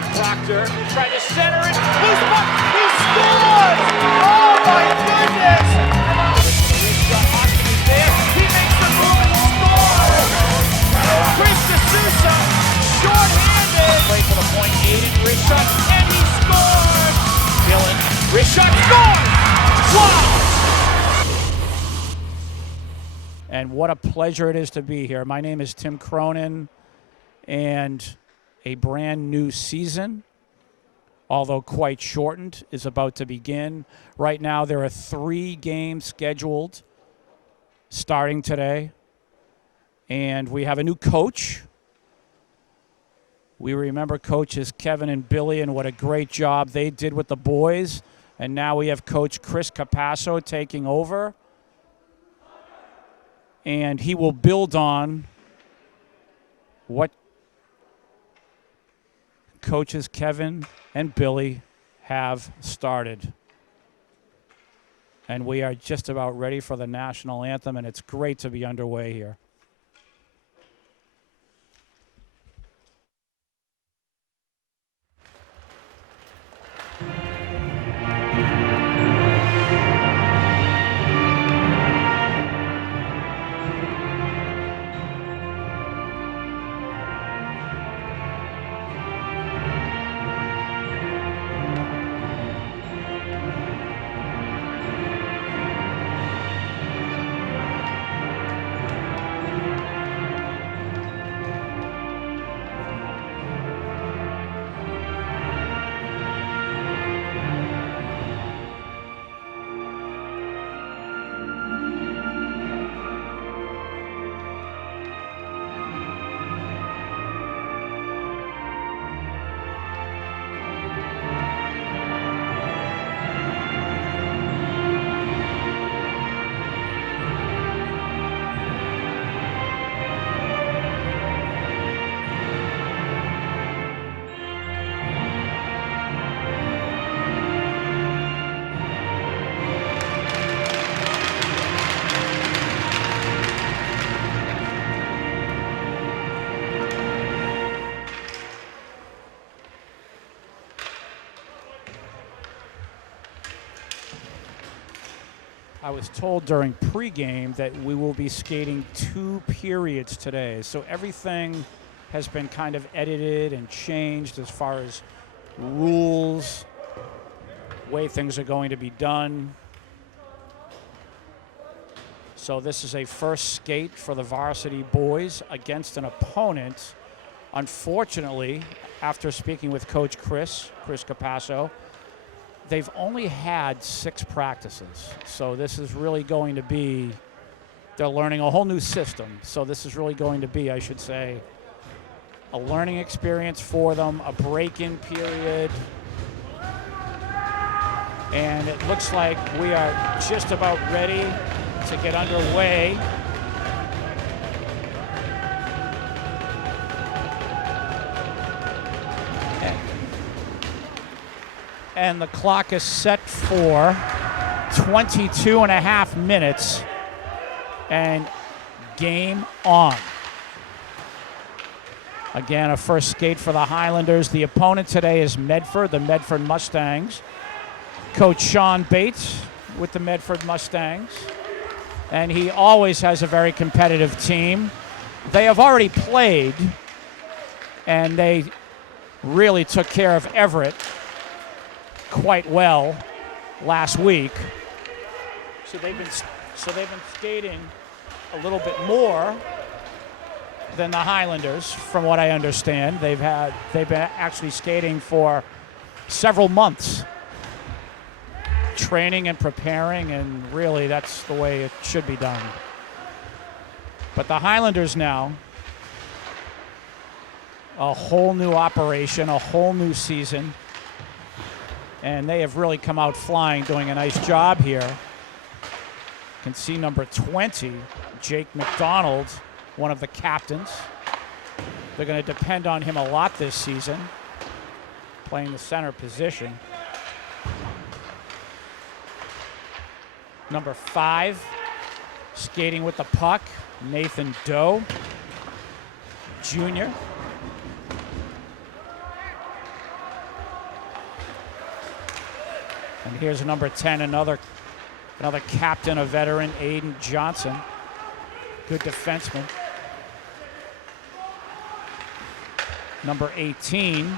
Proctor tried to center it. Loose puck. He scores! Oh my goodness! Austin is there. He makes the move and scores! Chris D'Souza, short-handed. Play for the point. Aiden Rishut, and he scores! Dylan Rishut scores! Wow! And what a pleasure it is to be here. My name is Tim Cronin, and a brand new season, although quite shortened, is about to begin. Right now, there are 3 games scheduled starting today, and we have a new coach. We remember coaches Kevin and Billy and what a great job they did with the boys, and now we have Coach Chris Capasso taking over, and he will build on what coaches Kevin and Billy have started. And we are just about ready for the national anthem, and it's great to be underway here. I was told during pregame that we will be skating 2 periods today. So everything has been kind of edited and changed as far as rules, way things are going to be done. So this is a first skate for the varsity boys against an opponent. Unfortunately, after speaking with Coach Chris Capasso, they've only had 6 practices. So this is really going to be, they're learning a whole new system. So this is really going to be, I should say, a learning experience for them, a break-in period. And it looks like we are just about ready to get underway. And the clock is set for 22 and a half minutes, and game on. Again, a first skate for the Highlanders. The opponent today is Medford, the Medford Mustangs. Coach Sean Bates with the Medford Mustangs, and he always has a very competitive team. They have already played, and they really took care of Everett quite well last week. So they've been skating a little bit more than the Highlanders, from what I understand. They've been actually skating for several months, training and preparing, and really that's the way it should be done. But the Highlanders now, a whole new operation, a whole new season. And they have really come out flying, doing a nice job here. You can see number 20, Jake McDonald, one of the captains. They're going to depend on him a lot this season, playing the center position. Number 5, skating with the puck, Nathan Doe, Jr. And here's number 10, another captain, a veteran, Aiden Johnson. Good defenseman. Number 18,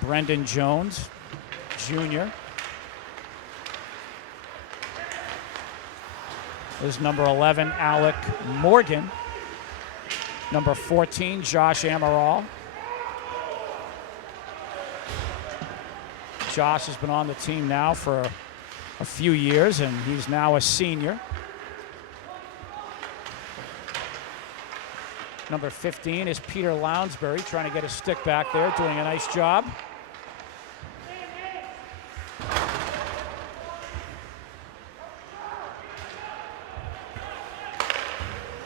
Brendan Jones, Jr. There's number 11, Alec Morgan. Number 14, Josh Amaral. Josh has been on the team now for a few years, and he's now a senior. Number 15 is Peter Lounsbury, trying to get a stick back there, doing a nice job.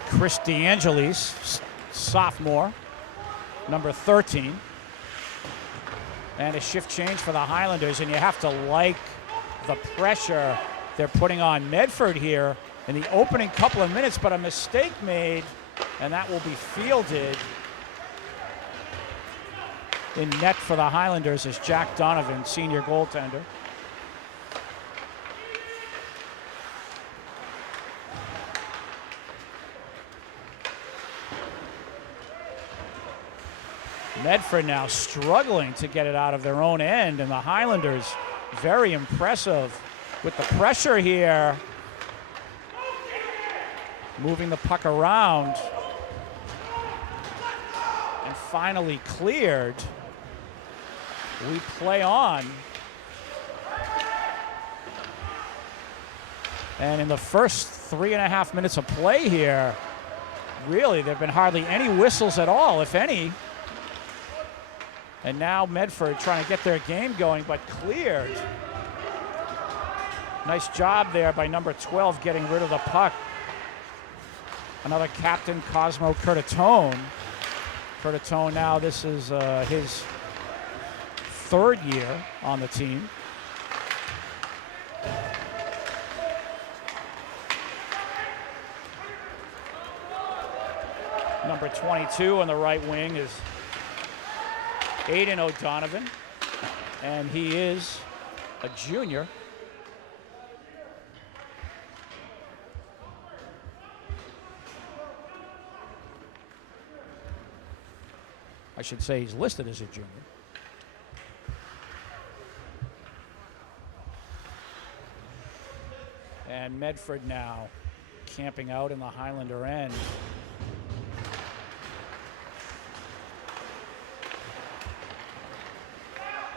Chris DeAngelis, sophomore, number 13. And a shift change for the Highlanders, and you have to like the pressure they're putting on Medford here in the opening couple of minutes, but a mistake made, and that will be fielded in net for the Highlanders is Jack Donovan, senior goaltender. Medford now struggling to get it out of their own end, and the Highlanders very impressive with the pressure here. Moving the puck around. And finally cleared. We play on. And in the first 3.5 minutes of play here, really, there have been hardly any whistles at all, if any. And now Medford trying to get their game going, but cleared. Nice job there by number 12 getting rid of the puck. Another captain, Cosmo Curtatone. Curtatone now, this is his third year on the team. Number 22 on the right wing is Aiden O'Donovan, and he is a junior. I should say he's listed as a junior. And Medford now camping out in the Highlander end.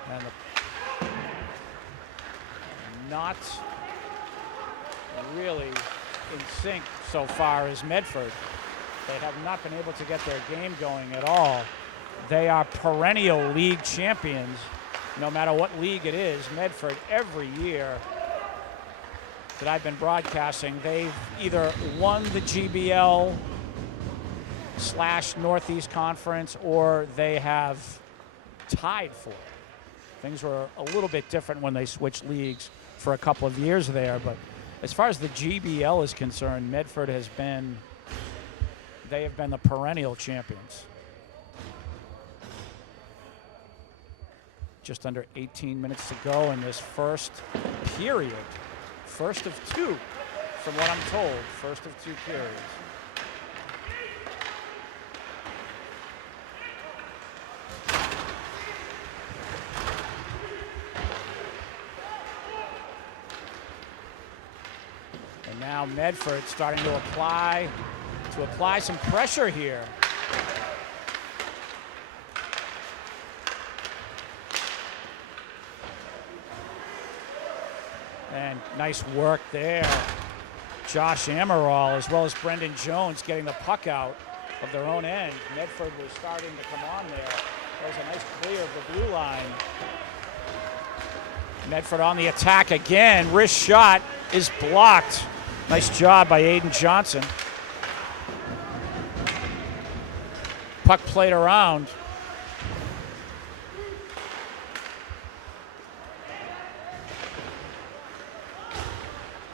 And not really in sync so far is Medford. They have not been able to get their game going at all. They are perennial league champions, no matter what league it is. Medford, every year that I've been broadcasting, they've either won the GBL / Northeast Conference, or they have tied for it. Things were a little bit different when they switched leagues for a couple of years there, but as far as the GBL is concerned, Medford has been, they have been the perennial champions. Just under 18 minutes to go in this first period. First of two, from what I'm told. First of two periods. And now Medford starting to apply some pressure here. And nice work there. Josh Amaral, as well as Brendan Jones, getting the puck out of their own end. Medford was starting to come on there. That was a nice clear of the blue line. Medford on the attack again. Wrist shot is blocked. Nice job by Aiden Johnson. Puck played around.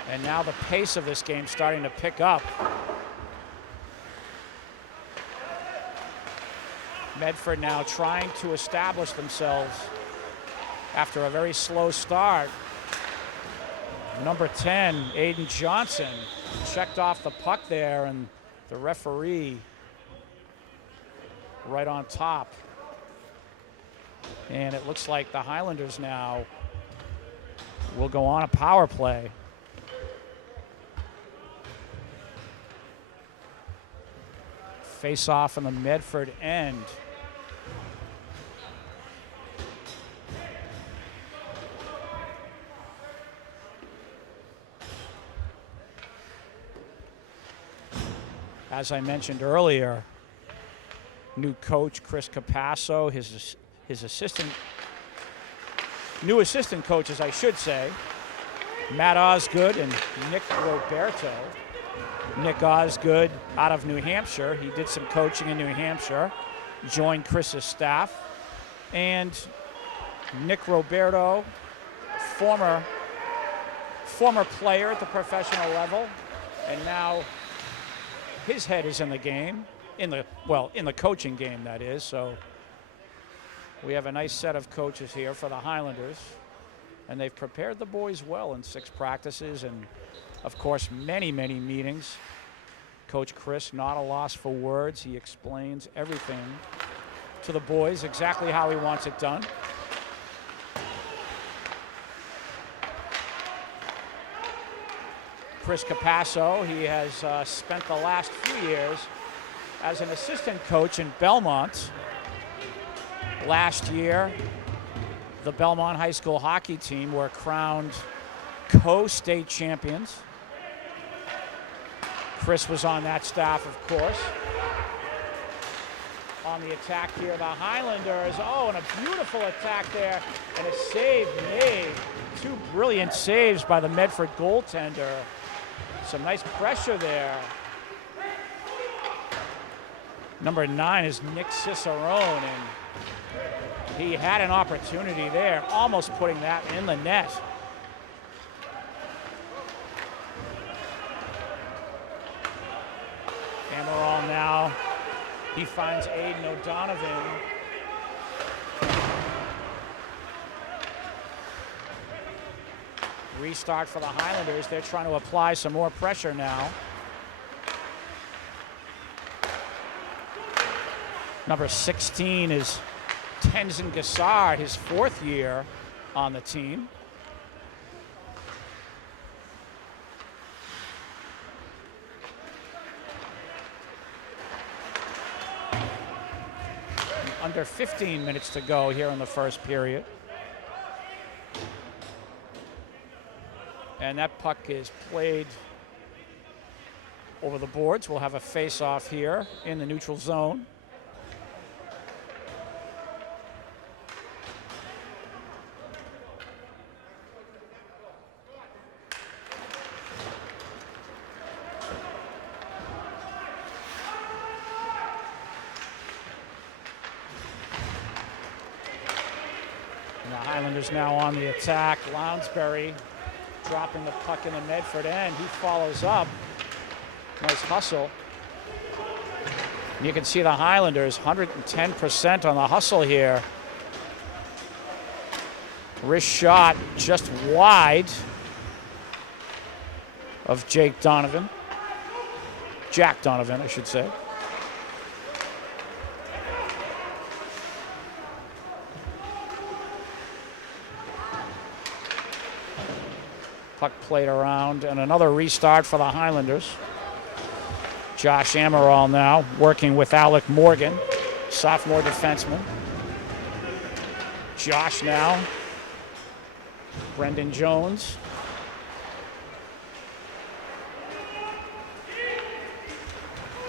And now the pace of this game starting to pick up. Medford now trying to establish themselves after a very slow start. Number 10, Aiden Johnson, checked off the puck there, and the referee right on top. And it looks like the Highlanders now will go on a power play. Face off on the Medford end. As I mentioned earlier, new coach Chris Capasso, his new assistant coaches, I should say, Matt Osgood and Nick Roberto. Nick Osgood out of New Hampshire. He did some coaching in New Hampshire, joined Chris's staff. And Nick Roberto, former player at the professional level, and now his head is in the game, in the coaching game, that is. So we have a nice set of coaches here for the Highlanders, and they've prepared the boys well in 6 practices and, of course, many, many meetings. Coach Chris, not a loss for words. He explains everything to the boys, exactly how he wants it done. Chris Capasso, he has spent the last few years as an assistant coach in Belmont. Last year, the Belmont High School hockey team were crowned co-state champions. Chris was on that staff, of course. On the attack here, the Highlanders. Oh, and a beautiful attack there, and a save made. 2 brilliant saves by the Medford goaltender. Some nice pressure there. Number 9 is Nick Cicerone, and he had an opportunity there, almost putting that in the net. Amaral now. He finds Aiden O'Donovan. Restart for the Highlanders. They're trying to apply some more pressure now. Number 16 is Tenzin Gassard, his 4th year on the team. Under 15 minutes to go here in the first period. And that puck is played over the boards. We'll have a face-off here in the neutral zone. And the Highlanders now on the attack. Lounsbury dropping the puck in the Medford end. He follows up. Nice hustle. And you can see the Highlanders 110% on the hustle here. Wrist shot just wide of Jack Donovan, I should say. Puck played around, and another restart for the Highlanders. Josh Amaral now working with Alec Morgan, sophomore defenseman. Josh now. Brendan Jones.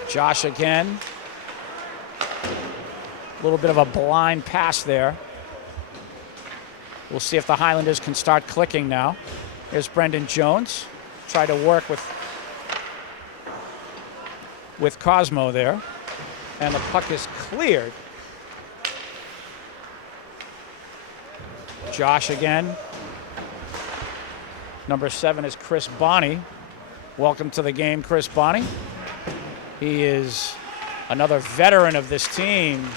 Josh again. A little bit of a blind pass there. We'll see if the Highlanders can start clicking now. Here's Brendan Jones. Try to work with Cosmo there. And the puck is cleared. Josh again. Number 7 is Chris Bonney. Welcome to the game, Chris Bonney. He is another veteran of this team.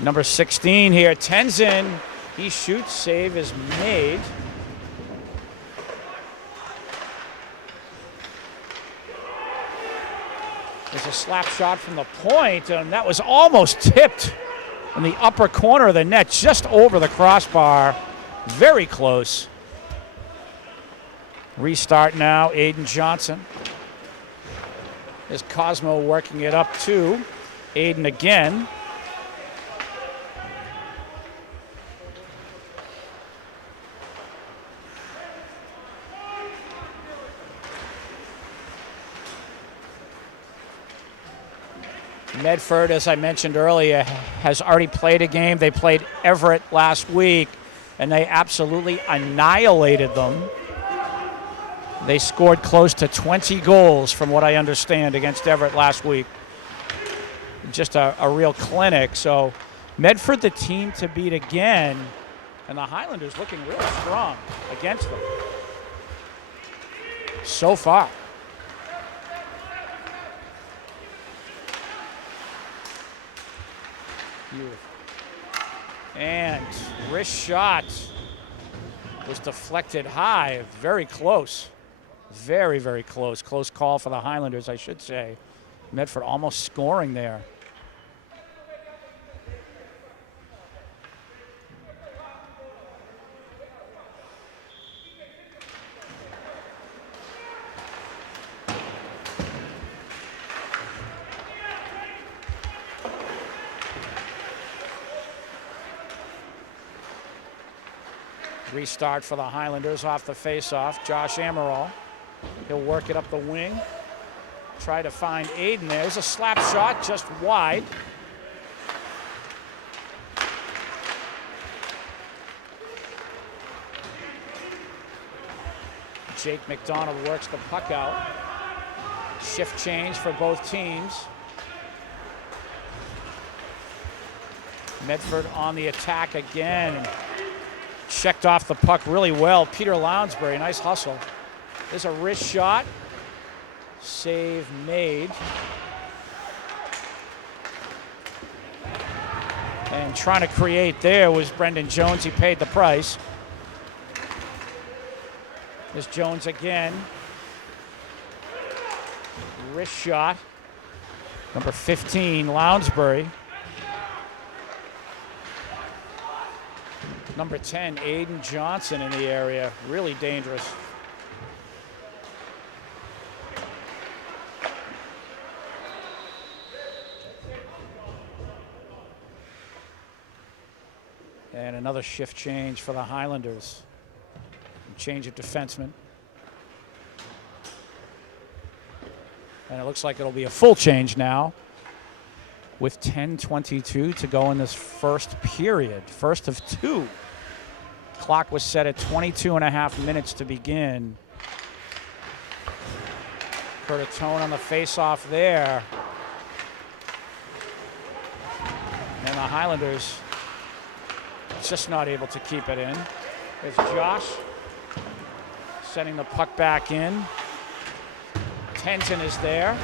Number 16 here, Tenzin. He shoots, save is made. There's a slap shot from the point, and that was almost tipped in the upper corner of the net, just over the crossbar. Very close. Restart now, Aiden Johnson. There's Cosmo working it up too. Aiden again. Medford, as I mentioned earlier, has already played a game. They played Everett last week, and they absolutely annihilated them. They scored close to 20 goals, from what I understand, against Everett last week. Just a real clinic. So Medford, the team to beat again, and the Highlanders looking really strong against them so far. And wrist shot was deflected high. Very close. Very, very close. Close call for the Highlanders, I should say. Medford almost scoring there. Restart for the Highlanders off the faceoff. Josh Amaral. He'll work it up the wing. Try to find Aiden there. There's a slap shot just wide. Jake McDonald works the puck out. Shift change for both teams. Medford on the attack again. Checked off the puck really well. Peter Lounsbury, nice hustle. There's a wrist shot. Save made. And trying to create there was Brendan Jones. He paid the price. There's Jones again. Wrist shot. Number 15, Lounsbury. Number 10, Aiden Johnson in the area. Really dangerous. And another shift change for the Highlanders. Change of defenseman. And it looks like it'll be a full change now, with 10:22 to go in this first period. First of two. Clock was set at 22 and a half minutes to begin. Curtatone on the face-off there. And the Highlanders just not able to keep it in. There's Josh sending the puck back in. Tenton is there.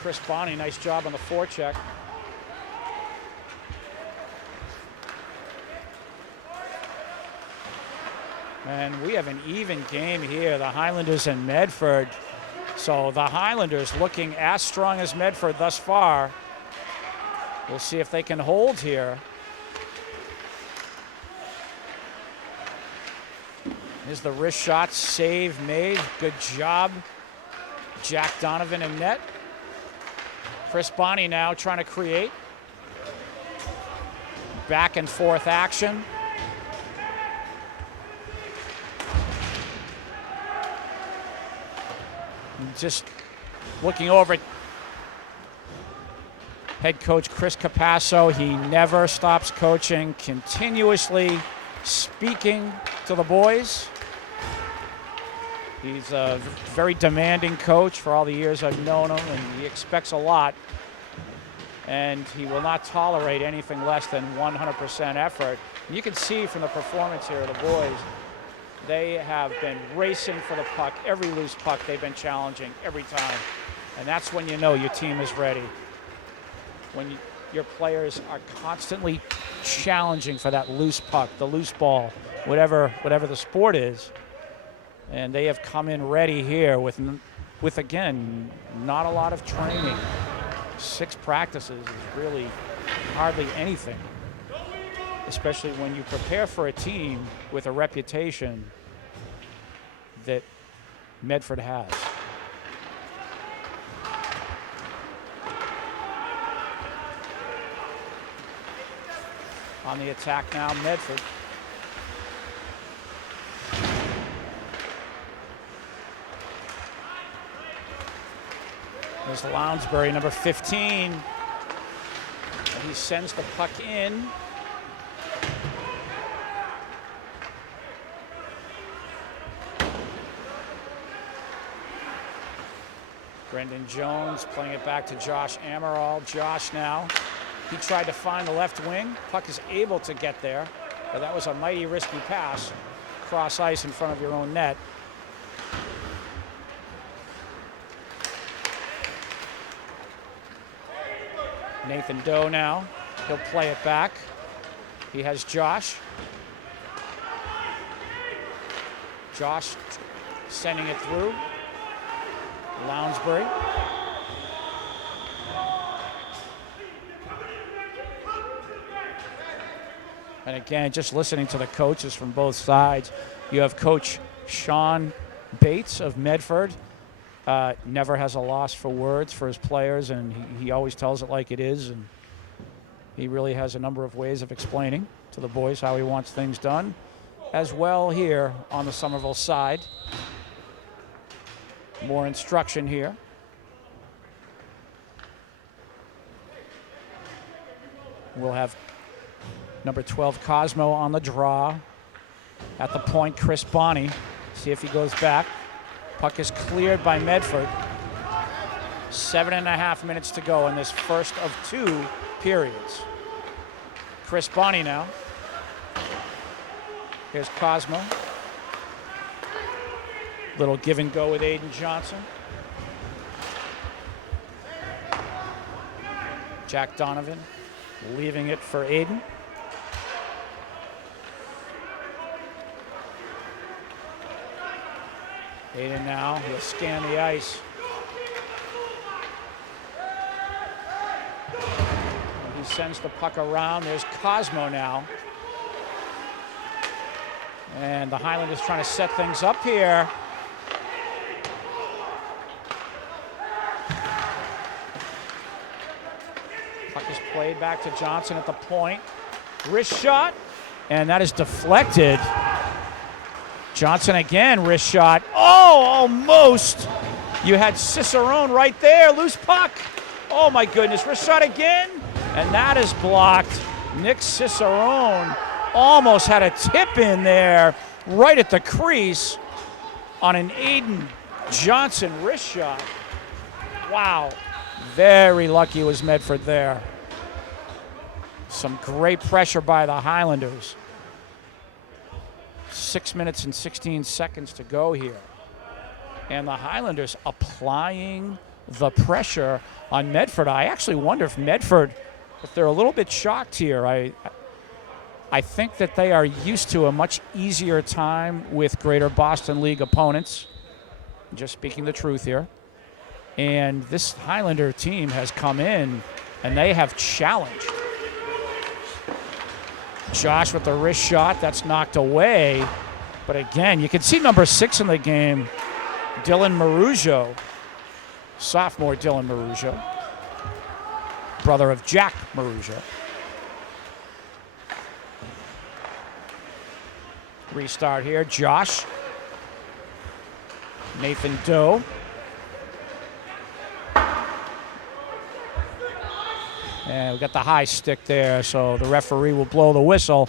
Chris Bonney, nice job on the forecheck. And we have an even game here, the Highlanders and Medford. So the Highlanders looking as strong as Medford thus far. We'll see if they can hold here. Here's the wrist shot, save made. Good job. Jack Donovan in net. Chris Bonney now trying to create. Back and forth action. Just looking over at head coach Chris Capasso. He never stops coaching, continuously speaking to the boys. He's a very demanding coach for all the years I've known him, and he expects a lot. And he will not tolerate anything less than 100% effort. You can see from the performance here of the boys, they have been racing for the puck. Every loose puck they've been challenging every time. And that's when you know your team is ready. When your players are constantly challenging for that loose puck, the loose ball, whatever the sport is. And they have come in ready here with again, not a lot of training. 6 practices is really hardly anything, especially when you prepare for a team with a reputation that Medford has. On the attack now, Medford. There's Lounsbury, number 15. And he sends the puck in. Brendan Jones playing it back to Josh Amaral. Josh now. He tried to find the left wing. Puck is able to get there, but that was a mighty risky pass. Cross ice in front of your own net. Nathan Doe now. He'll play it back. He has Josh. Josh sending it through. Lounsbury. And again, just listening to the coaches from both sides, you have Coach Sean Bates of Medford. Never has a loss for words for his players, and he always tells it like it is. And he really has a number of ways of explaining to the boys how he wants things done. As well here on the Somerville side. More instruction here. We'll have number 12, Cosmo, on the draw. At the point, Chris Bonney. See if he goes back. Puck is cleared by Medford. 7.5 minutes to go in this first of 2 periods. Chris Bonney now. Here's Cosmo. Little give and go with Aiden Johnson. Jack Donovan leaving it for Aiden. Aiden now, he'll scan the ice. And he sends the puck around. There's Cosmo now. And the Highlanders trying to set things up here. Puck is played back to Johnson at the point. Wrist shot, and that is deflected. Johnson again, wrist shot. Oh, almost. You had Cicerone right there, loose puck. Oh my goodness, wrist shot again, and that is blocked. Nick Cicerone almost had a tip in there right at the crease on an Aiden Johnson wrist shot. Wow, very lucky was Medford there. Some great pressure by the Highlanders. 6 minutes and 16 seconds to go here. And the Highlanders applying the pressure on Medford. I actually wonder if Medford, if they're a little bit shocked here. I think that they are used to a much easier time with Greater Boston League opponents. Just speaking the truth here. And this Highlander team has come in and they have challenged. Josh with the wrist shot, that's knocked away. But again, you can see number 6 in the game, Dylan Marujo, sophomore Dylan Marujo, brother of Jack Marujo. Restart here, Josh. Nathan Doe. And we got the high stick there, so the referee will blow the whistle.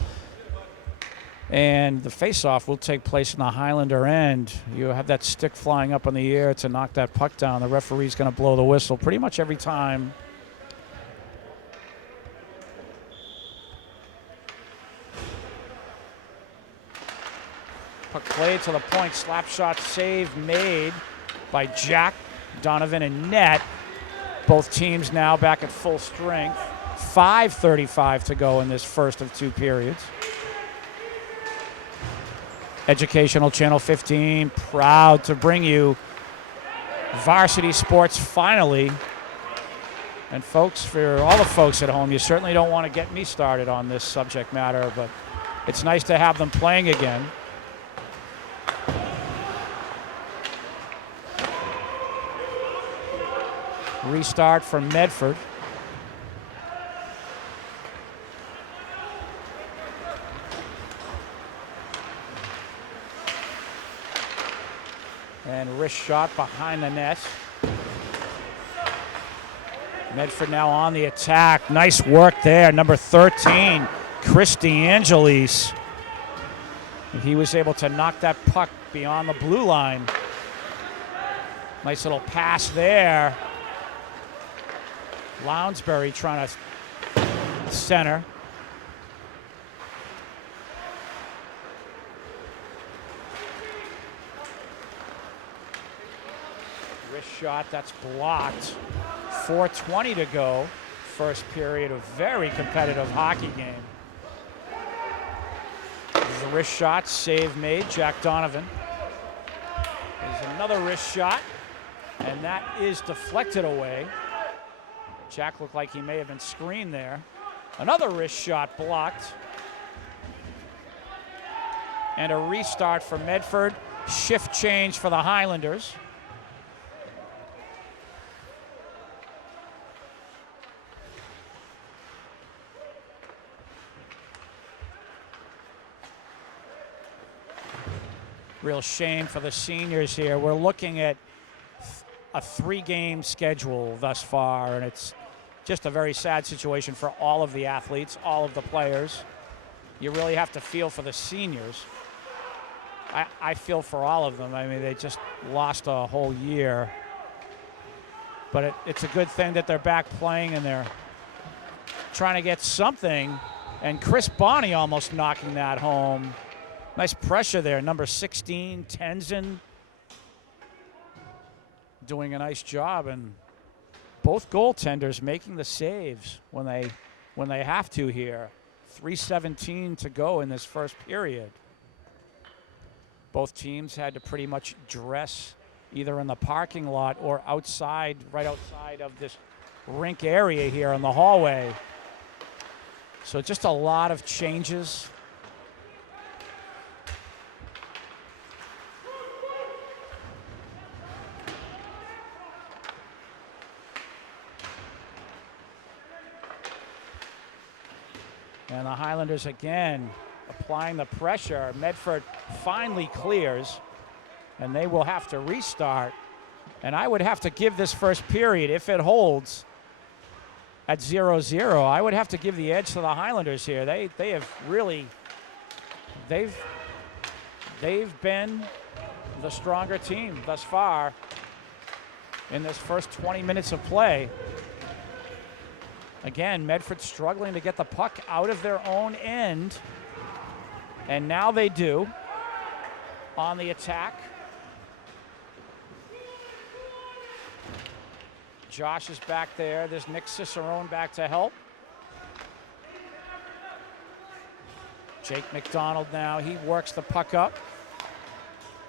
And the faceoff will take place in the Highlander end. You have that stick flying up in the air to knock that puck down. The referee's going to blow the whistle pretty much every time. Puck played to the point, slap shot save made by Jack Donovan and net. Both teams now back at full strength. 5:35 to go in this first of two periods. Educational Channel 15, proud to bring you Varsity Sports finally. And folks, for all the folks at home, you certainly don't want to get me started on this subject matter, but it's nice to have them playing again. Restart for Medford. And wrist shot behind the net. Medford now on the attack. Nice work there. Number 13, Chris DeAngelis. He was able to knock that puck beyond the blue line. Nice little pass there. Lounsbury trying to center. Wrist shot, that's blocked. 4:20 to go. First period of very competitive hockey game. There's a wrist shot, save made, Jack Donovan. There's another wrist shot, and that is deflected away. Jack looked like he may have been screened there. Another wrist shot blocked. And a restart for Medford. Shift change for the Highlanders. Real shame for the seniors here. We're looking at a 3-game schedule thus far, and it's just a very sad situation for all of the athletes, all of the players. You really have to feel for the seniors. I feel for all of them. I mean, they just lost a whole year. But it's a good thing that they're back playing and they're trying to get something. And Chris Bonney almost knocking that home. Nice pressure there. Number 16, Tenzin, doing a nice job, and both goaltenders making the saves when they have to here. 3:17 to go in this first period. Both teams had to pretty much dress either in the parking lot or outside, right outside of this rink area here in the hallway. So just a lot of changes. And the Highlanders again applying the pressure. Medford finally clears, and they will have to restart. And I would have to give this first period, if it holds at 0-0, I would have to give the edge to the Highlanders here. They have really, they've been the stronger team thus far in this first 20 minutes of play. Again, Medford struggling to get the puck out of their own end. And now they do on the attack. Josh is back there. There's Nick Cicerone back to help. Jake McDonald now, he works the puck up.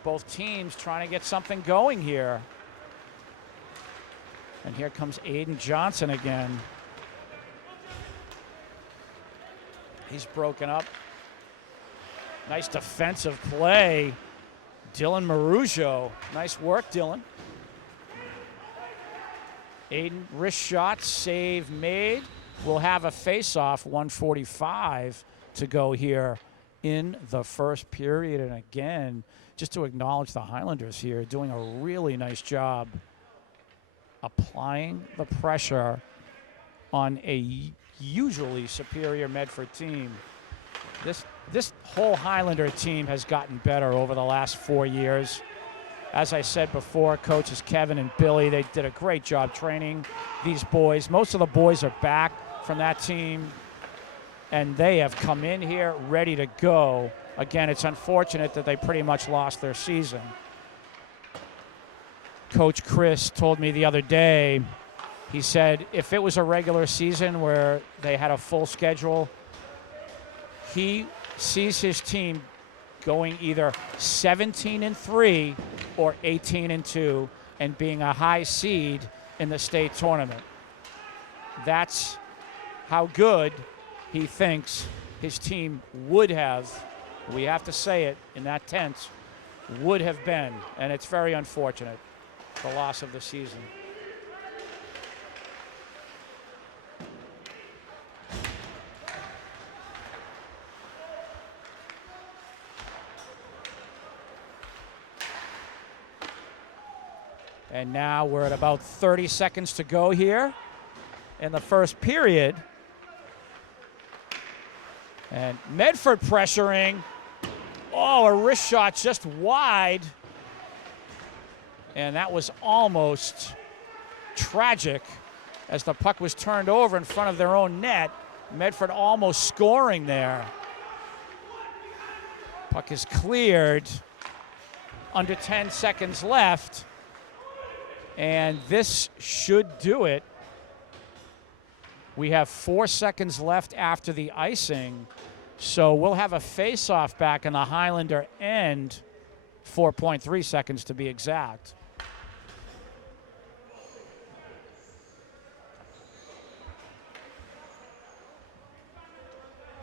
Both teams trying to get something going here. And here comes Aiden Johnson again. He's broken up. Nice defensive play. Dylan Marujo. Nice work, Dylan. Aiden, wrist shot, save made. We'll have a face-off, 1:45 to go here in the first period. And again, just to acknowledge the Highlanders here, doing a really nice job applying the pressure on a usually superior Medford team. This whole Highlander team has gotten better over the last 4 years. As I said before, coaches Kevin and Billy, they did a great job training these boys. Most of the boys are back from that team, and they have come in here ready to go. Again, it's unfortunate that they pretty much lost their season. Coach Chris told me the other day, He said if it was a regular season where they had a full schedule, he sees his team going either 17-3 or 18-2 and being a high seed in the state tournament. That's how good he thinks his team would have, we have to say it in that tense, would have been. And it's very unfortunate, the loss of the season. And now we're at about 30 seconds to go here in the first period. And Medford pressuring. Oh, a wrist shot just wide. And that was almost tragic as the puck was turned over in front of their own net. Medford almost scoring there. Puck is cleared. Under 10 seconds left. And this should do it. We have 4 seconds left after the icing. So we'll have a face-off back in the Highlander end, 4.3 seconds to be exact.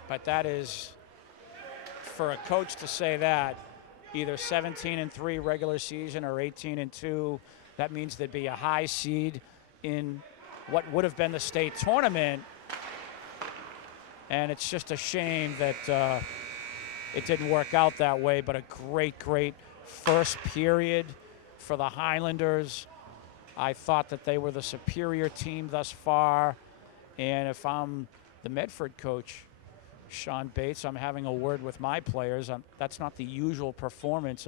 But that is, for a coach to say that, either 17-3 regular season or 18-2, that means there'd be a high seed in what would have been the state tournament. And it's just a shame that it didn't work out that way, but a great, great first period for the Highlanders. I thought that they were the superior team thus far. And if I'm the Medford coach, Sean Bates, I'm having a word with my players. That's not the usual performance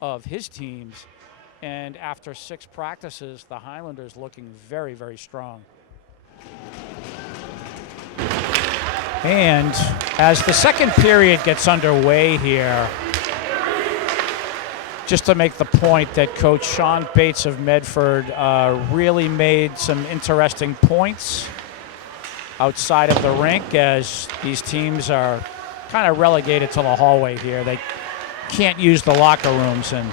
of his teams. And after 6 practices, the Highlanders looking very, very strong. And as the second period gets underway here, just to make the point that Coach Sean Bates of Medford really made some interesting points outside of the rink, as these teams are kind of relegated to the hallway here. They can't use the locker rooms, and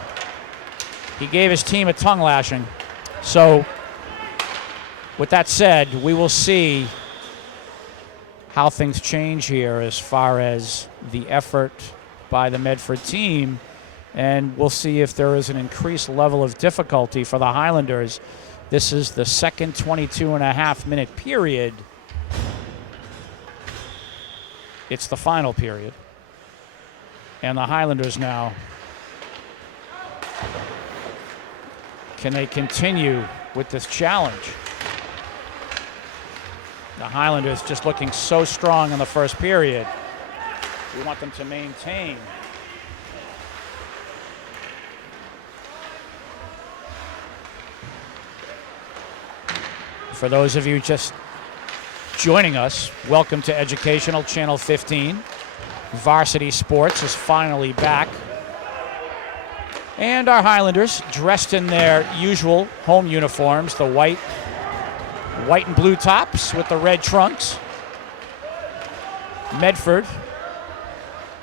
he gave his team a tongue lashing. So with that said, we will see how things change here as far as the effort by the Medford team, and we'll see if there is an increased level of difficulty for the Highlanders. This is the second 22.5-minute period. It's the final period. And the Highlanders now, can they continue with this challenge? The Highlanders just looking so strong in the first period. We want them to maintain. For those of you just joining us, welcome to Educational Channel 15. Varsity Sports is finally back. And our Highlanders, dressed in their usual home uniforms, the white and blue tops with the red trunks. Medford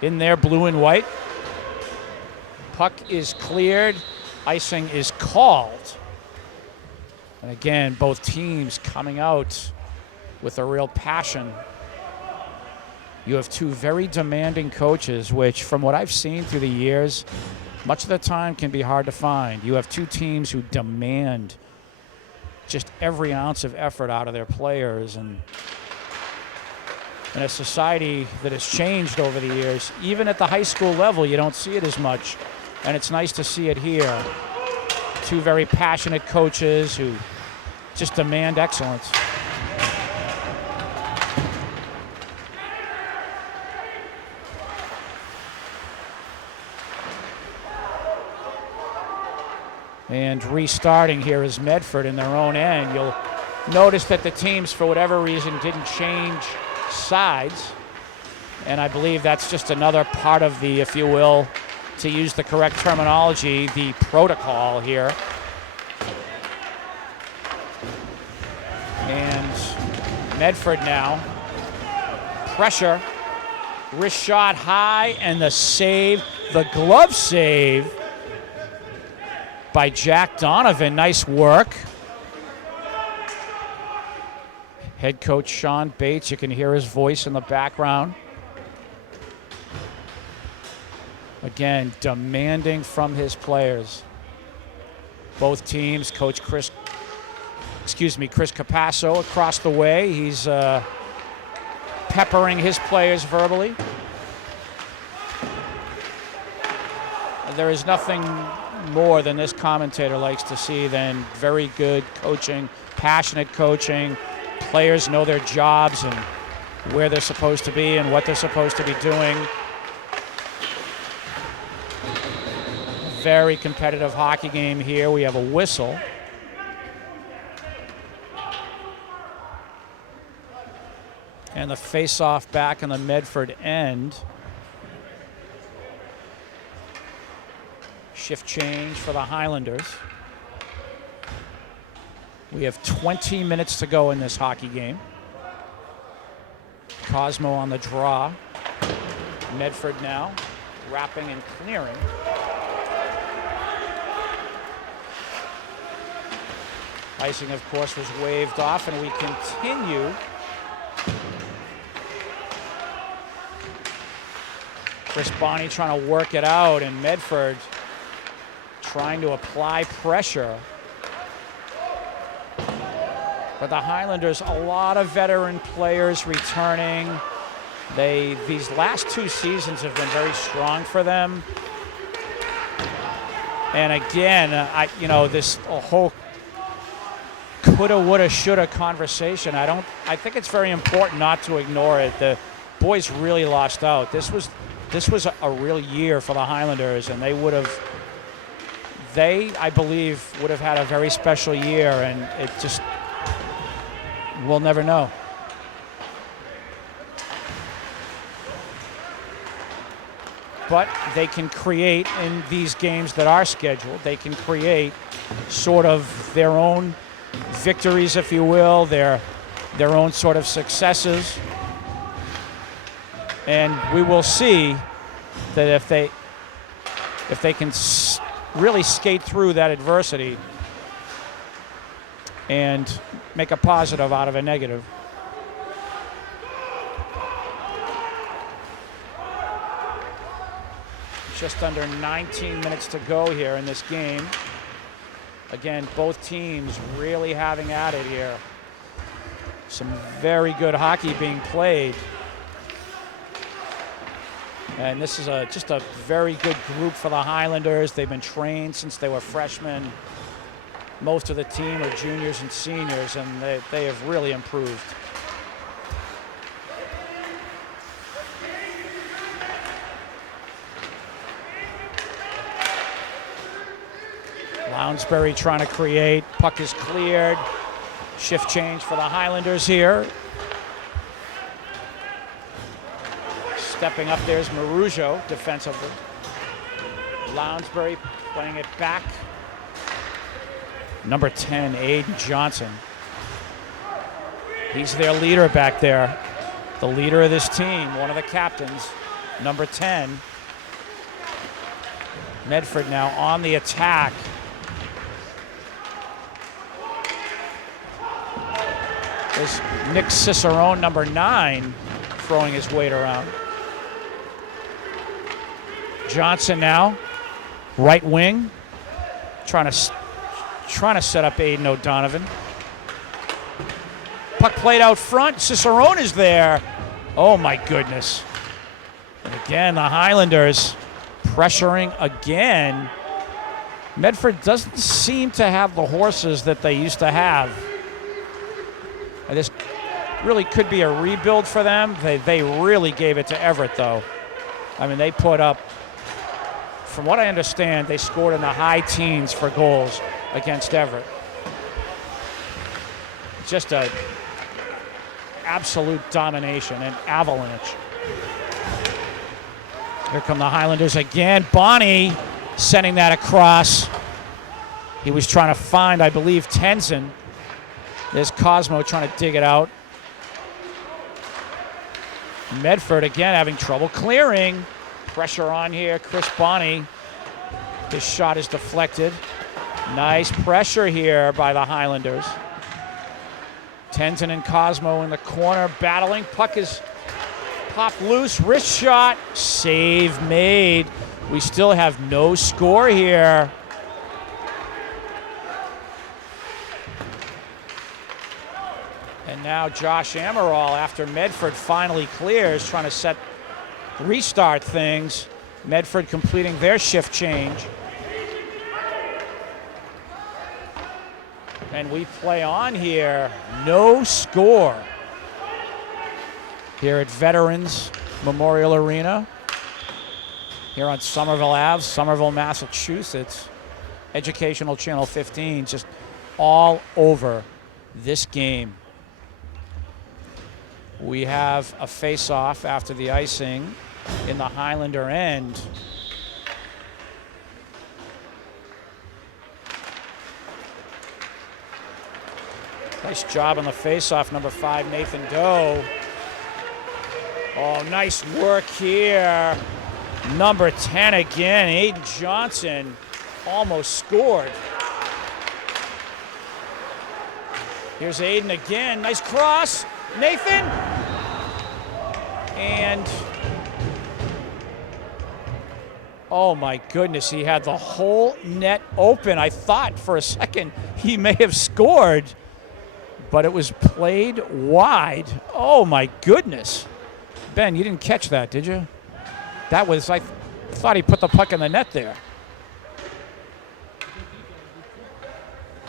in their blue and white. Puck is cleared. Icing is called. And again, both teams coming out with a real passion. You have two very demanding coaches, which from what I've seen through the years, much of the time can be hard to find. You have two teams who demand just every ounce of effort out of their players. And in a society that has changed over the years, even at the high school level, you don't see it as much. And it's nice to see it here. Two very passionate coaches who just demand excellence. And restarting here is Medford in their own end. You'll notice that the teams, for whatever reason, didn't change sides. And I believe that's just another part of the, if you will, to use the correct terminology, the protocol here. Medford now. Pressure. Wrist shot high, and the save, the glove save by Jack Donovan. Nice work. Head coach Sean Bates, you can hear his voice in the background. Again, demanding from his players. Both teams, Coach Chris Capasso across the way. He's peppering his players verbally. There is nothing more than this commentator likes to see than very good coaching, passionate coaching. Players know their jobs and where they're supposed to be and what they're supposed to be doing. Very competitive hockey game here. We have a whistle. And the face-off back in the Medford end. Shift change for the Highlanders. We have 20 minutes to go in this hockey game. Cosmo on the draw. Medford now wrapping and clearing. Icing, of course, was waved off, and we continue. Chris Bonney trying to work it out, and Medford trying to apply pressure. But the Highlanders, a lot of veteran players returning. These last two seasons have been very strong for them. And again, this whole coulda, woulda, shoulda conversation. I think it's very important not to ignore it. The boys really lost out. This was a real year for the Highlanders, and I believe, would have had a very special year, and it just, we'll never know. But they can create in these games that are scheduled, they can create sort of their own victories, if you will, their own sort of successes. And we will see that if they can really skate through that adversity and make a positive out of a negative. Just under 19 minutes to go here in this game. Again, both teams really having at it here. Some very good hockey being played. And this is just a very good group for the Highlanders. They've been trained since they were freshmen. Most of the team are juniors and seniors, and they have really improved. Lounsbury trying to create. Puck is cleared. Shift change for the Highlanders here. Stepping up there's Marujo defensively. Lounsbury playing it back. Number 10, Aiden Johnson. He's their leader back there. The leader of this team, one of the captains, number 10. Medford now on the attack. There's Nick Cicerone, number 9, throwing his weight around. Johnson now, right wing, trying to set up Aiden O'Donovan. Puck played out front. Cicerone is there. Oh my goodness! And again, the Highlanders pressuring again. Medford doesn't seem to have the horses that they used to have. And this really could be a rebuild for them. They really gave it to Everett, though. I mean, they put up, from what I understand, they scored in the high teens for goals against Everett. Just a absolute domination, an avalanche. Here come the Highlanders again. Bonney sending that across. He was trying to find, I believe, Tenzin. There's Cosmo trying to dig it out. Medford again having trouble clearing. Pressure on here. Chris Bonney. His shot is deflected. Nice pressure here by the Highlanders. Tenzin and Cosmo in the corner battling. Puck is popped loose. Wrist shot. Save made. We still have no score here. And now Josh Amaral, after Medford finally clears, trying to restart things. Medford completing their shift change. And we play on here. No score here at Veterans Memorial Arena here on Somerville Ave, Somerville, Massachusetts. Educational Channel 15 just all over this game. We have a face-off after the icing in the Highlander end. Nice job on the face-off, number 5, Nathan Doe. Oh, nice work here. Number 10 again, Aiden Johnson almost scored. Here's Aiden again, nice cross. Nathan. And, oh my goodness, he had the whole net open. I thought for a second he may have scored, but it was played wide. Oh my goodness. Ben, you didn't catch that, did you? That was, I thought he put the puck in the net there.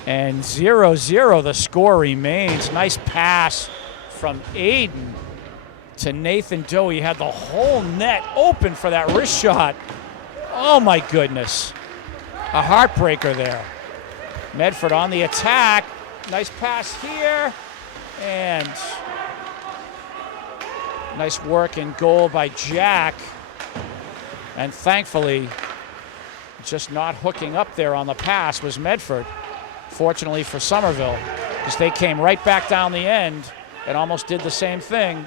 And 0-0, the score remains. Nice pass from Aiden to Nathan Doe. He had the whole net open for that wrist shot. Oh my goodness. A heartbreaker there. Medford on the attack. Nice pass here. And nice work in goal by Jack. And thankfully, just not hooking up there on the pass was Medford. Fortunately for Somerville, because they came right back down the end and almost did the same thing.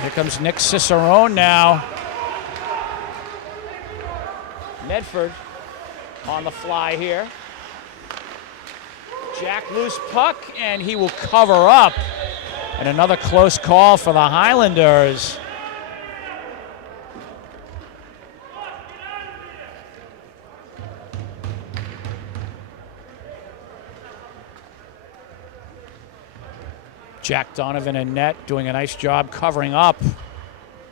Here comes Nick Cicerone now. Medford on the fly here. Jack loose puck, and he will cover up. And another close call for the Highlanders. Jack Donovan in net doing a nice job covering up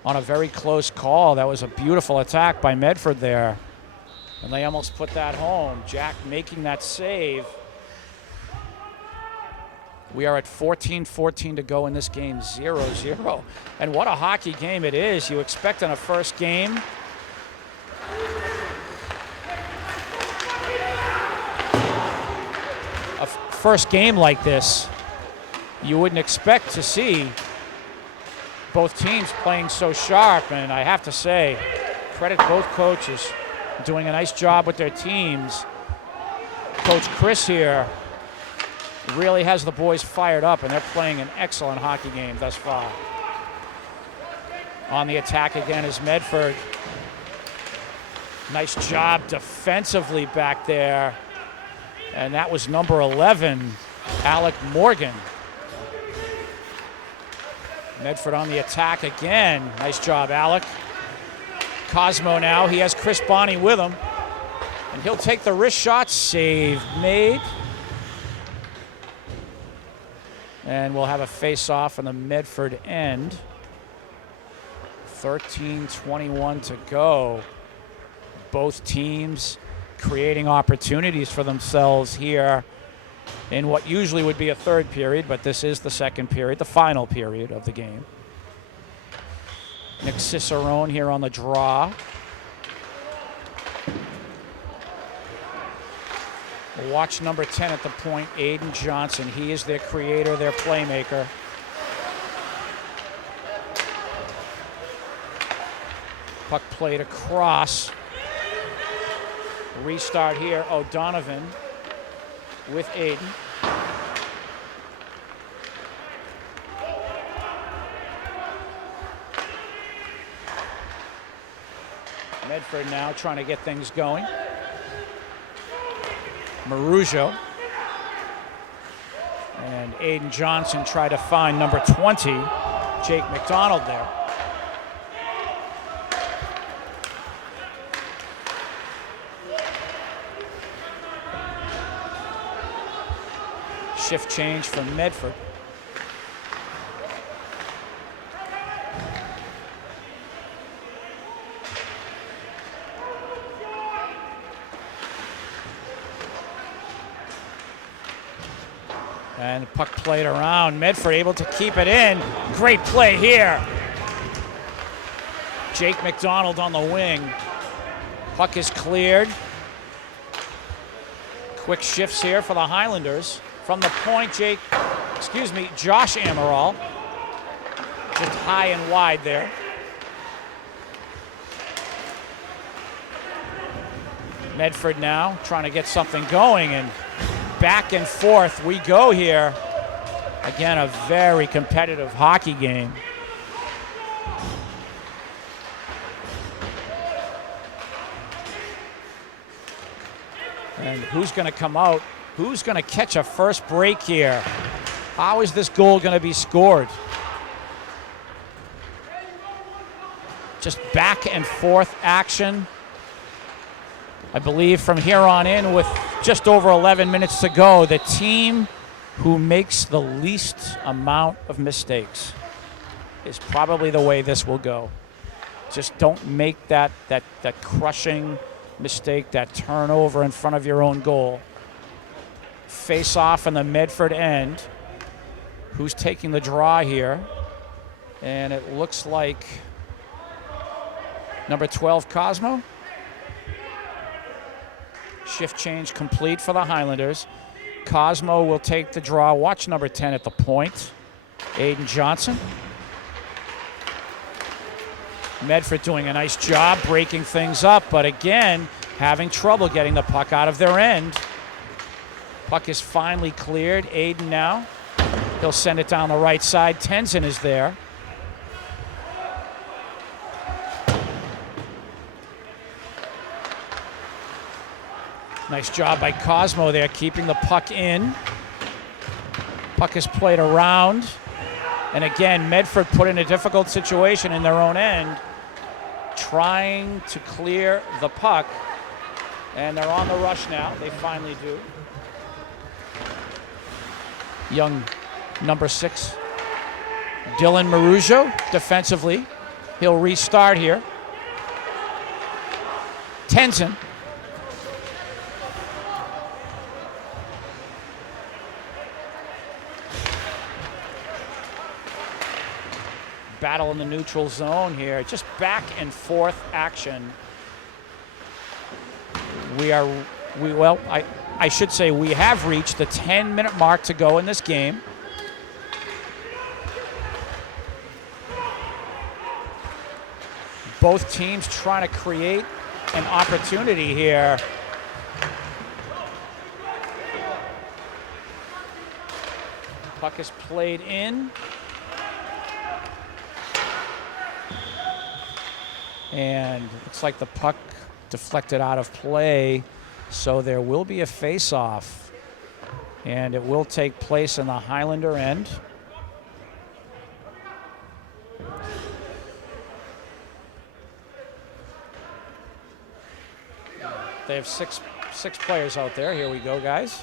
on a very close call. That was a beautiful attack by Medford there. And they almost put that home. Jack making that save. We are at 14-14 to go in this game, 0-0. And what a hockey game it is. You expect in a first game. A first game like this, you wouldn't expect to see both teams playing so sharp. And I have to say, credit both coaches doing a nice job with their teams. Coach Chris here really has the boys fired up, and they're playing an excellent hockey game thus far. On the attack again is Medford. Nice job defensively back there. And that was number 11, Alec Morgan. Medford on the attack again. Nice job, Alec. Cosmo now, he has Chris Bonney with him. And he'll take the wrist shot, save made. And we'll have a face-off on the Medford end. 13:21 to go. Both teams creating opportunities for themselves here in what usually would be a third period, but this is the second period, the final period of the game. Nick Cicerone here on the draw. We'll watch number 10 at the point, Aiden Johnson. He is their creator, their playmaker. Puck played across. Restart here. O'Donovan with Aiden. Medford now trying to get things going. Marujo. And Aiden Johnson tried to find number 20, Jake McDonald there. Shift change from Medford. And the puck played around. Medford able to keep it in. Great play here. Jake McDonald on the wing. Puck is cleared. Quick shifts here for the Highlanders. From the point, Josh Amaral. Just high and wide there. Medford now trying to get something going, and back and forth we go here. Again, a very competitive hockey game. And who's going to come out? Who's going to catch a first break here? How is this goal going to be scored? Just back and forth action. I believe from here on in, with just over 11 minutes to go, the team who makes the least amount of mistakes is probably the way this will go. Just don't make that crushing mistake, that turnover in front of your own goal. Face off in the Medford end. Who's taking the draw here? And it looks like number 12, Cosmo. Shift change complete for the Highlanders. Cosmo will take the draw. Watch number 10 at the point, Aiden Johnson. Medford doing a nice job breaking things up, but again, having trouble getting the puck out of their end. Puck is finally cleared. Aiden now. He'll send it down the right side. Tenzin is there. Nice job by Cosmo there, keeping the puck in. Puck is played around. And again, Medford put in a difficult situation in their own end, trying to clear the puck. And they're on the rush now. They finally do. Young number 6, Dylan Marujo, defensively. He'll restart here. Tenzin. Battle in the neutral zone here. Just back and forth action. I should say we have reached the 10-minute mark to go in this game. Both teams trying to create an opportunity here. Puck is played in. And it looks like the puck deflected out of play, so there will be a face-off. And it will take place in the Highlander end. They have six players out there. Here we go, guys.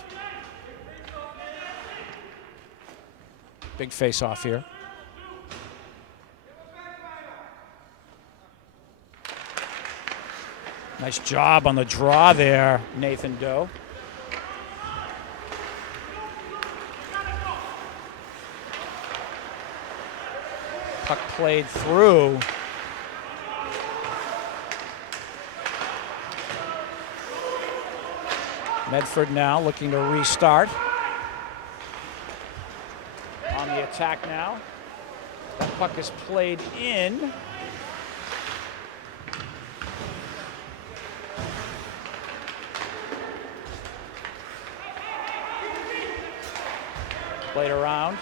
Big face-off here. Nice job on the draw there, Nathan Doe. Puck played through. Medford now looking to restart. On the attack now. That puck is played in. Played around.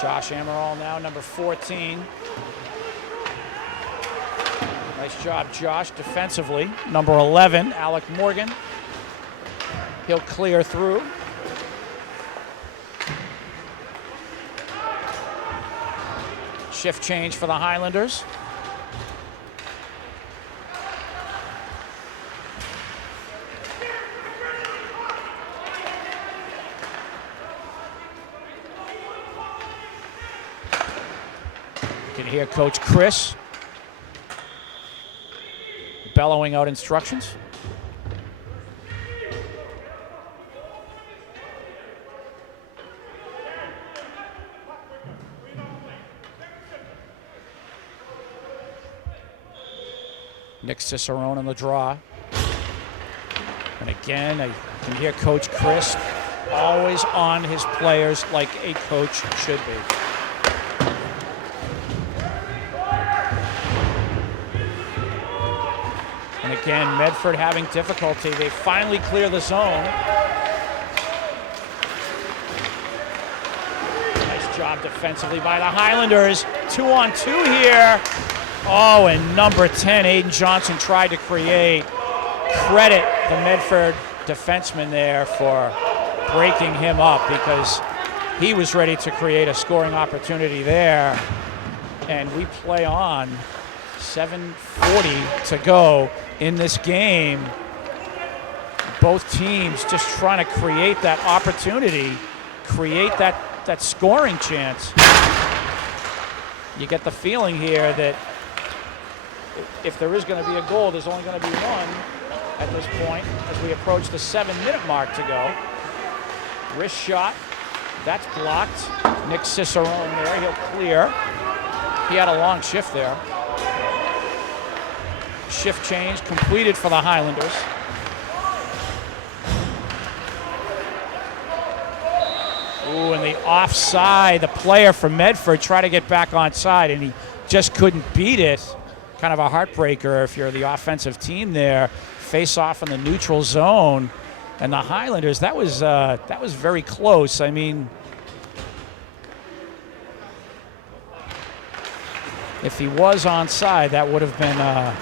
Josh Amaral now, number 14. Nice job, Josh, defensively. Number 11, Alec Morgan. He'll clear through. Shift change for the Highlanders. You can hear Coach Chris bellowing out instructions. Nick Cicerone on the draw. And again, I can hear Coach Chris always on his players like a coach should be. And again, Medford having difficulty. They finally clear the zone. Nice job defensively by the Highlanders. 2-on-2 here. Oh, and number 10, Aiden Johnson tried to create. Credit the Medford defenseman there for breaking him up because he was ready to create a scoring opportunity there. And we play on. 7:40 to go in this game. Both teams just trying to create that opportunity, create that scoring chance. You get the feeling here that if there is going to be a goal, there's only going to be one at this point as we approach the 7-minute mark to go. Wrist shot, that's blocked. Nick Cicerone there, he'll clear. He had a long shift there. Shift change completed for the Highlanders. Ooh, and the offside, the player from Medford tried to get back onside and he just couldn't beat it. Kind of a heartbreaker if you're the offensive team there. Face off in the neutral zone. And the Highlanders, that was very close. I mean, if he was onside, that would have been a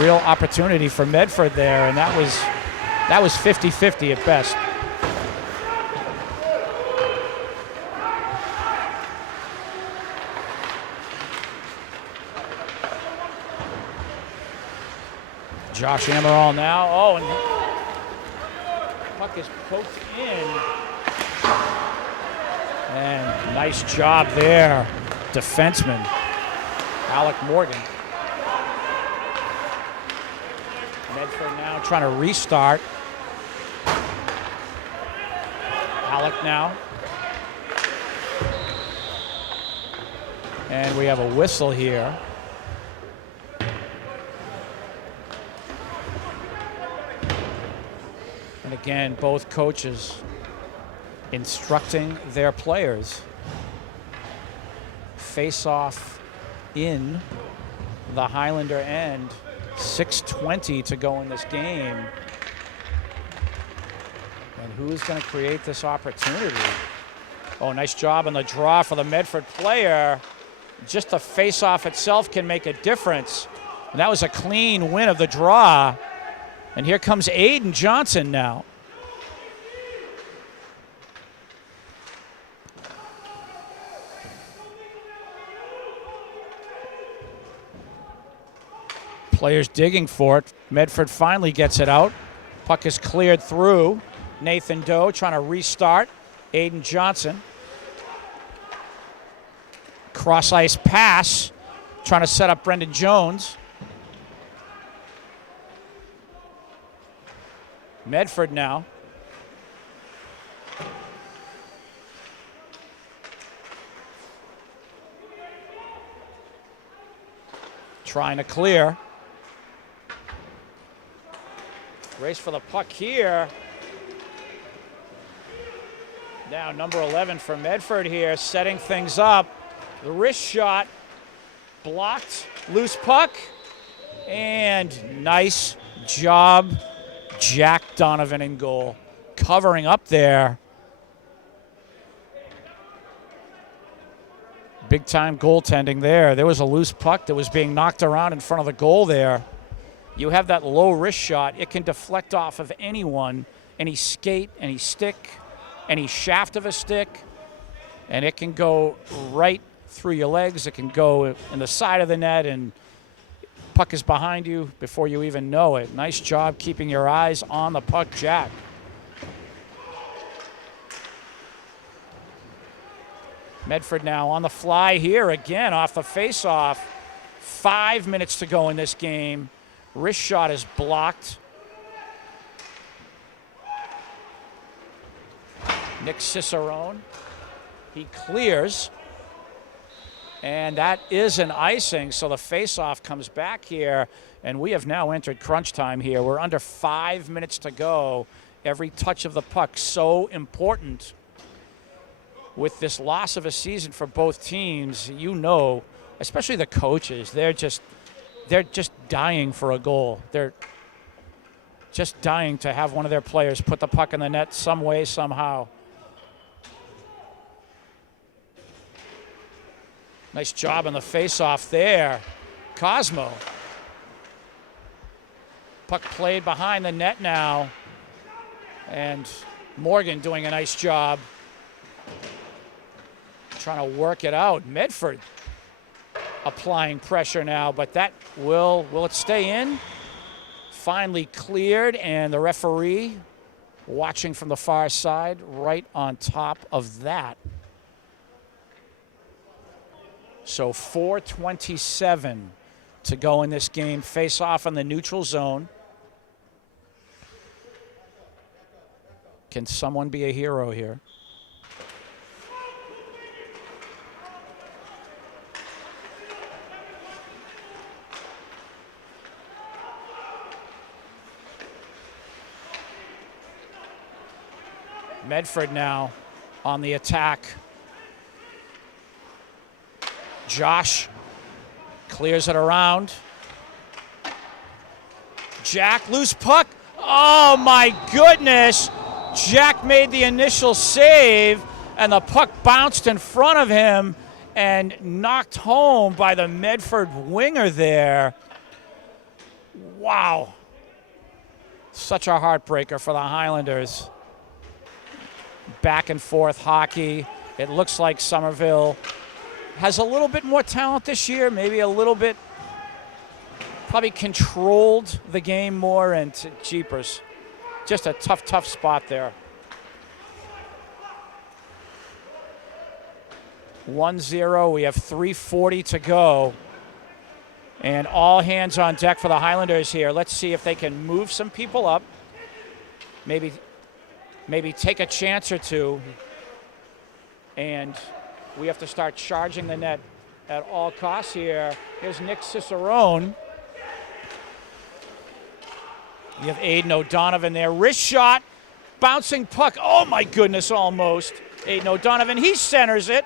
real opportunity for Medford there, and that was 50-50 at best. Josh Amaral now. Oh, and puck is poked in. And nice job there, defenseman Alec Morgan. Medford now trying to restart. Alec now. And we have a whistle here. And again, both coaches instructing their players. Face off in the Highlander end. 6:20 to go in this game. And who's going to create this opportunity? Oh, nice job on the draw for the Medford player. Just the face-off itself can make a difference. And that was a clean win of the draw. And here comes Aiden Johnson now. Players digging for it. Medford finally gets it out. Puck is cleared through. Nathan Doe trying to restart. Aiden Johnson. Cross-ice pass. Trying to set up Brendan Jones. Medford now. Trying to clear. Race for the puck here. Now number 11 for Medford here, setting things up. The wrist shot, blocked, loose puck, and nice job, Jack Donovan in goal. covering up there. Big time goaltending there. There was a loose puck that was being knocked around in front of the goal there. You have that low wrist shot. It can deflect off of anyone, any skate, any stick, any shaft of a stick, and it can go right through your legs. It can go in the side of the net, and puck is behind you before you even know it. Nice job keeping your eyes on the puck, Jack. Medford now on the fly here again off the faceoff. 5 minutes to go in this game. Wrist shot is blocked. Nick Cicerone. He clears. And that is an icing, so the faceoff comes back here, and we have now entered crunch time here. We're under 5 minutes to go. Every touch of the puck so important. With this loss of a season for both teams, you know, especially the coaches, they're just dying for a goal. They're just dying to have one of their players put the puck in the net some way, somehow. Nice job on the face-off there. Cosmo. Puck played behind the net now. And Morgan doing a nice job trying to work it out. Medford applying pressure now, but that will it stay in? Finally cleared, and the referee watching from the far side right on top of that. So 4:27 to go in this game. Face off in the neutral zone. Can someone be a hero here? Medford now on the attack. Josh clears it around. Jack, loose puck. Oh my goodness. Jack made the initial save, and the puck bounced in front of him and knocked home by the Medford winger there. Wow. Such a heartbreaker for the Highlanders. Back and forth hockey. It looks like Somerville has a little bit more talent this year, maybe a little bit, probably controlled the game more, and jeepers. Just a tough spot there. 1-0, we have 3:40 to go. And all hands on deck for the Highlanders here. Let's see if they can move some people up. Maybe take a chance or two. And we have to start charging the net at all costs here. Here's Nick Cicerone. You have Aiden O'Donovan there. Wrist shot, bouncing puck. Oh my goodness, almost. Aiden O'Donovan, he centers it.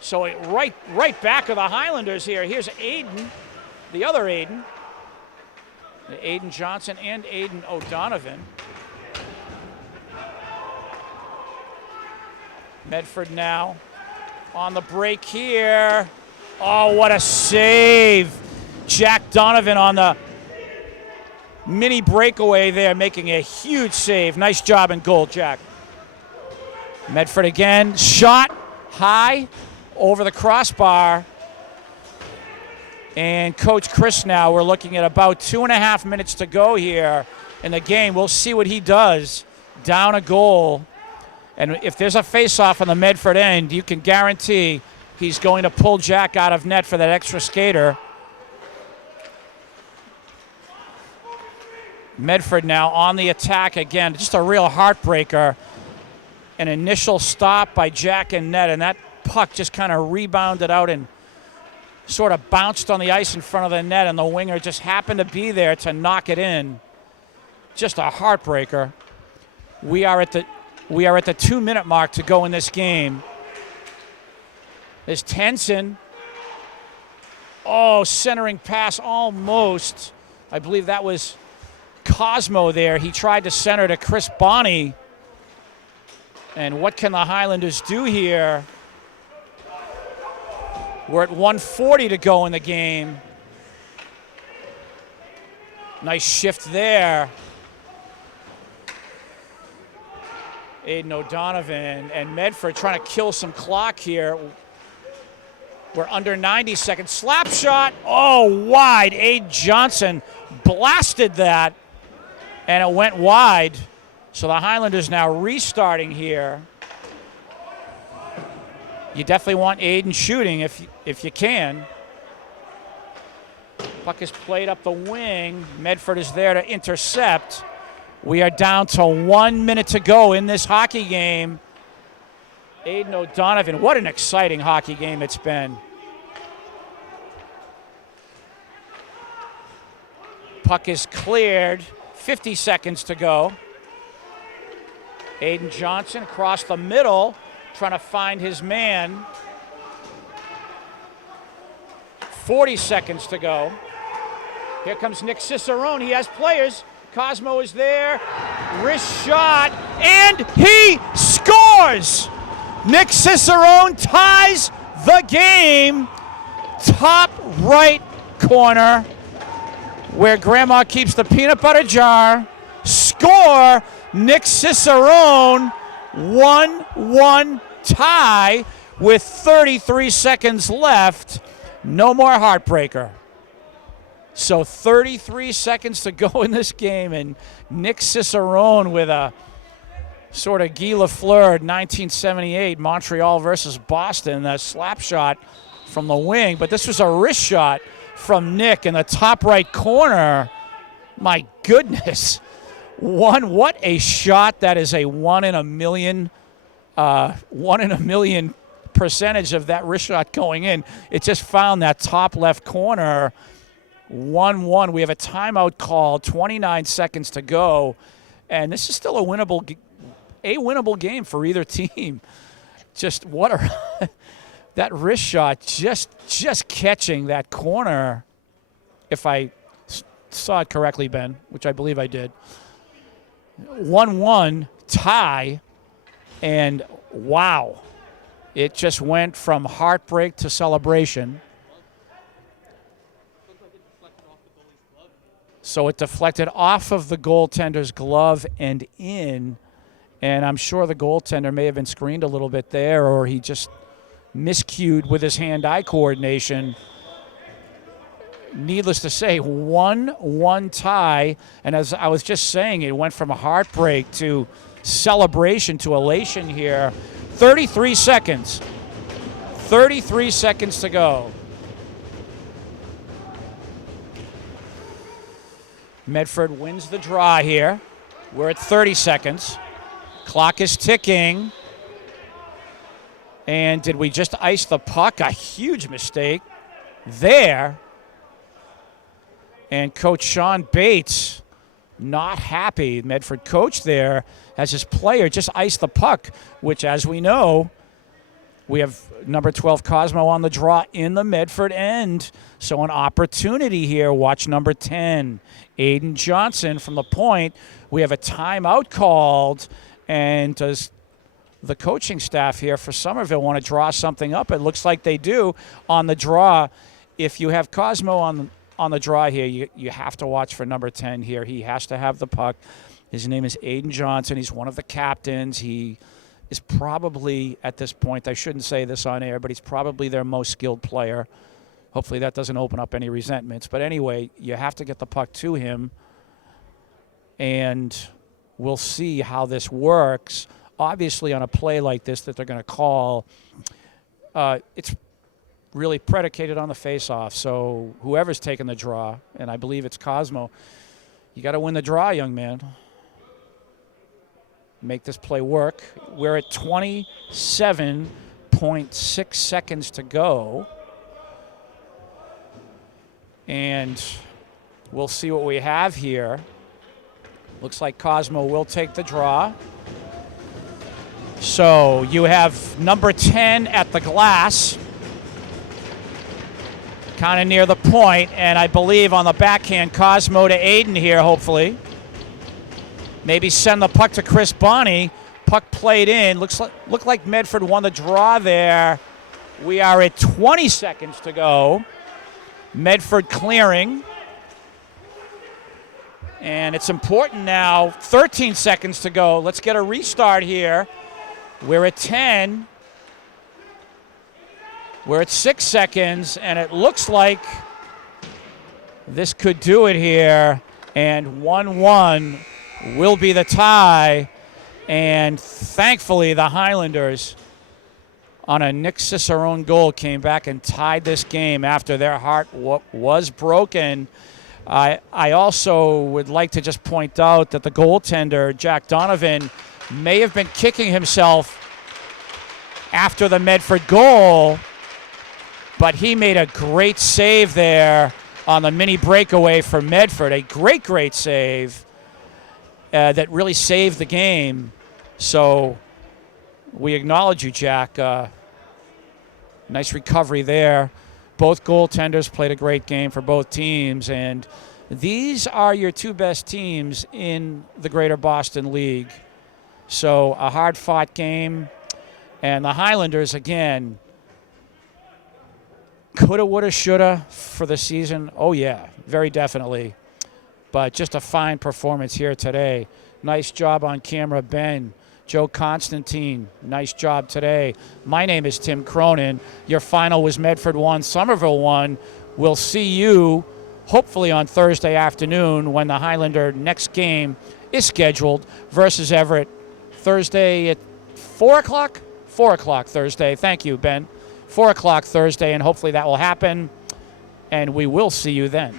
So right back of the Highlanders here. Here's Aiden, the other Aiden. Aiden Johnson and Aiden O'Donovan. Medford now on the break here. Oh, what a save. Jack Donovan on the mini breakaway there, making a huge save. Nice job in goal, Jack. Medford again. Shot high over the crossbar. And Coach Chris now, we're looking at about 2.5 minutes to go here in the game. We'll see what he does. Down a goal. And if there's a face-off on the Medford end, you can guarantee he's going to pull Jack out of net for that extra skater. Medford now on the attack again. Just a real heartbreaker. An initial stop by Jack and net, and that puck just kind of rebounded out and sort of bounced on the ice in front of the net, and the winger just happened to be there to knock it in. Just a heartbreaker. We are at the 2-minute mark to go in this game. There's Tenson. Oh, centering pass almost. I believe that was Cosmo there. He tried to center to Chris Bonney. And what can the Highlanders do here? We're at 1:40 to go in the game. Nice shift there. Aiden O'Donovan and Medford trying to kill some clock here. We're under 90 seconds. Slap shot. Oh, wide. Aiden Johnson blasted that, and it went wide. So the Highlanders now restarting here. You definitely want Aiden shooting if you can. Puck is played up the wing. Medford is there to intercept. We are down to 1 minute to go in this hockey game. Aiden O'Donovan, what an exciting hockey game it's been. Puck is cleared, 50 seconds to go. Aiden Johnson across the middle, trying to find his man. 40 seconds to go. Here comes Nick Cicerone. He has players. Cosmo is there. Wrist shot, and he scores! Nick Cicerone ties the game. Top right corner, where Grandma keeps the peanut butter jar. Score, Nick Cicerone. 1-1 tie with 33 seconds left. No more heartbreaker. So 33 seconds to go in this game, and Nick Cicerone with a sort of Guy Lafleur 1978 Montreal versus Boston, a slap shot from the wing. But this was a wrist shot from Nick in the top right corner. My goodness. What a shot. That is a 1 in a million percentage of that wrist shot going in. It just found that top left corner. 1-1. We have a timeout call, 29 seconds to go, and this is still a winnable game for either team. Just what a that wrist shot, just catching that corner. If I saw it correctly, Ben, which I believe I did. 1-1 tie, and wow, it just went from heartbreak to celebration. So it deflected off of the goaltender's glove and in, and I'm sure the goaltender may have been screened a little bit there, or he just miscued with his hand-eye coordination. Needless to say, 1-1 tie, and as I was just saying, it went from a heartbreak to celebration to elation here. 33 seconds. 33 seconds to go. Medford wins the draw here. We're at 30 seconds. Clock is ticking. And did we just ice the puck? A huge mistake there. And Coach Sean Bates not happy. Medford coach there as his player just iced the puck, which, as we know, we have number 12 Cosmo on the draw in the Medford end. So an opportunity here. Watch number 10, Aiden Johnson from the point. We have a timeout called. And does the coaching staff here for Somerville want to draw something up? It looks like they do on the draw. If you have Cosmo on the draw here, you have to watch for number 10 here. He has to have the puck. His name is Aiden Johnson. He's one of the captains. He is probably, at this point, I shouldn't say this on air, but he's probably their most skilled player. Hopefully that doesn't open up any resentments. But anyway, you have to get the puck to him, and we'll see how this works. Obviously, on a play like this that they're going to call, it's really predicated on the faceoff. So whoever's taking the draw, and I believe it's Cosmo, you got to win the draw, young man. Make this play work. We're at 27.6 seconds to go. And we'll see what we have here. Looks like Cosmo will take the draw. So you have number 10 at the glass, kind of near the point, and I believe on the backhand, Cosmo to Aiden here, hopefully. Maybe send the puck to Chris Bonney. Puck played in. Looked like Medford won the draw there. We are at 20 seconds to go. Medford clearing. And it's important now. 13 seconds to go. Let's get a restart here. We're at 10. We're at 6 seconds, and it looks like this could do it here. And 1-1 will be the tie. And thankfully, the Highlanders, on a Nick Cicerone goal, came back and tied this game after their heart was broken. I also would like to just point out that the goaltender, Jack Donovan, may have been kicking himself after the Medford goal, but he made a great save there on the mini breakaway for Medford. A great save that really saved the game. So we acknowledge you, Jack. Nice recovery there. Both goaltenders played a great game for both teams, and these are your two best teams in the Greater Boston League. So a hard-fought game, and the Highlanders, again, coulda, woulda, shoulda for the season. Oh, yeah, very definitely. But just a fine performance here today. Nice job on camera, Ben. Joe Constantine, nice job today. My name is Tim Cronin. Your final was Medford 1, Somerville 1. We'll see you hopefully on Thursday afternoon when the Highlander next game is scheduled versus Everett. Thursday at 4 o'clock? 4 o'clock Thursday. Thank you, Ben. 4 o'clock Thursday, and hopefully that will happen, and we will see you then.